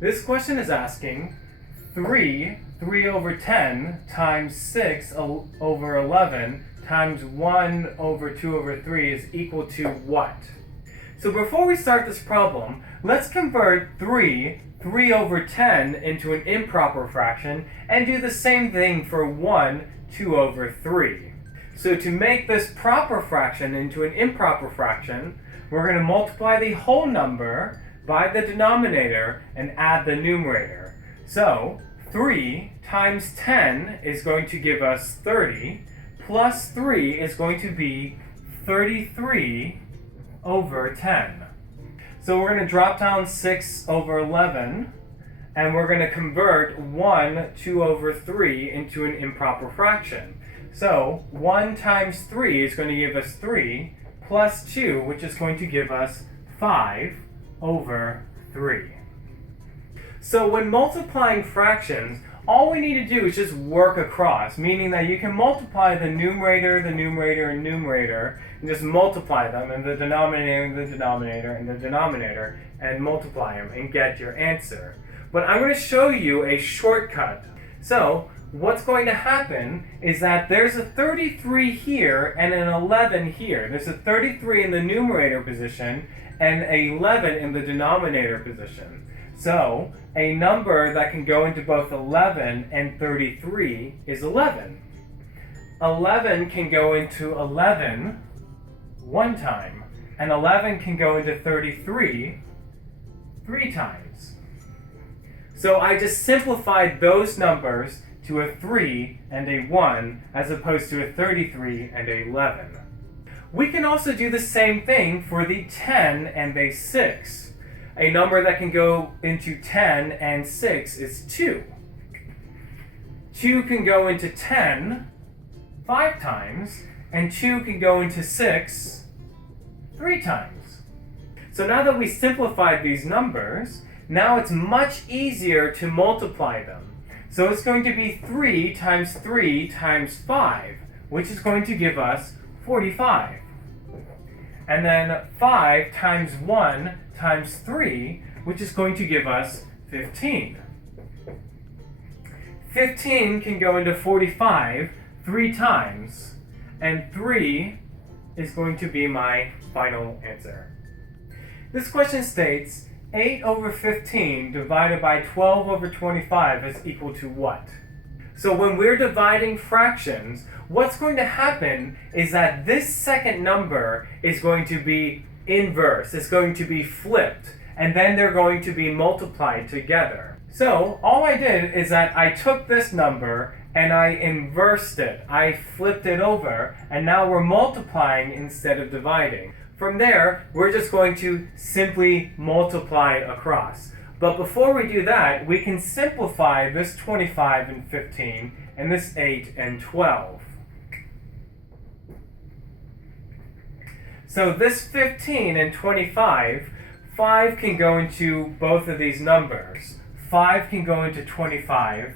This question is asking 3 over 10 times 6 over 11 times 1 over 2 over 3 is equal to what? So before we start this problem, let's convert 3 over 10 into an improper fraction and do the same thing for 1, 2 over 3. So to make this proper fraction into an improper fraction, we're going to multiply the whole number by the denominator and add the numerator. So 3 times 10 is going to give us 30, plus 3 is going to be 33 over 10. So we're going to drop down 6 over 11, and we're going to convert 1, 2 over 3 into an improper fraction. So 1 times 3 is going to give us 3, plus 2, which is going to give us 5 over 3. So when multiplying fractions, all we need to do is just work across, meaning that you can multiply the numerator, and numerator, and just multiply them, and the denominator, and the denominator, and multiply them, and get your answer. But I'm going to show you a shortcut. So what's going to happen is that there's a 33 here and an 11 here. There's a 33 in the numerator position and an 11 in the denominator position. So a number that can go into both 11 and 33 is 11. 11 can go into 11 one time, and 11 can go into 33 three times. So I just simplified those numbers to a 3 and a 1 as opposed to a 33 and a 11. We can also do the same thing for the 10 and a 6. A number that can go into 10 and 6 is 2. 2 can go into 10 5 times, and 2 can go into 6 3 times. So now that we simplified these numbers, now it's much easier to multiply them. So it's going to be 3 times 3 times 5, which is going to give us 45. And then 5 times 1 times 3, which is going to give us 15. 15 can go into 45 3 times, and 3 is going to be my final answer. This question states 8 over 15 divided by 12 over 25 is equal to what? So when we're dividing fractions, what's going to happen is that this second number is going to be inverse. It's going to be flipped, and then they're going to be multiplied together. So all I did is that I took this number and I inversed it. I flipped it over, and now we're multiplying instead of dividing. From there, we're just going to simply multiply across. But before we do that, we can simplify this 25 and 15 and this 8 and 12. So this 15 and 25, 5 can go into both of these numbers. 5 can go into 25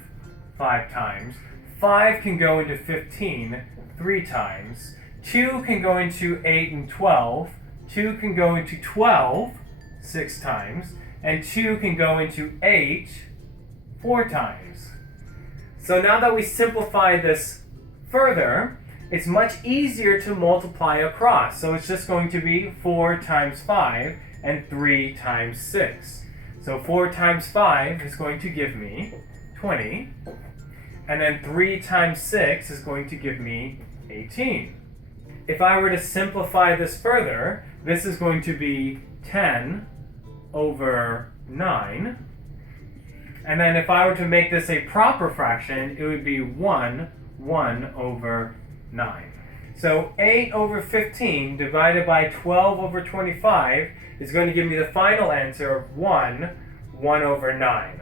5 times. 5 can go into 15 3 times. 2 can go into 8 and 12. 2 can go into 12 6 times. And 2 can go into 8 4 times. So now that we simplify this further, it's much easier to multiply across. So it's just going to be 4 times 5 and 3 times 6. So 4 times 5 is going to give me 20. And then 3 times 6 is going to give me 18. If I were to simplify this further, this is going to be 10 over 9. And then if I were to make this a proper fraction, it would be 1 over 9. So 8 over 15 divided by 12 over 25 is going to give me the final answer of 1 over 9.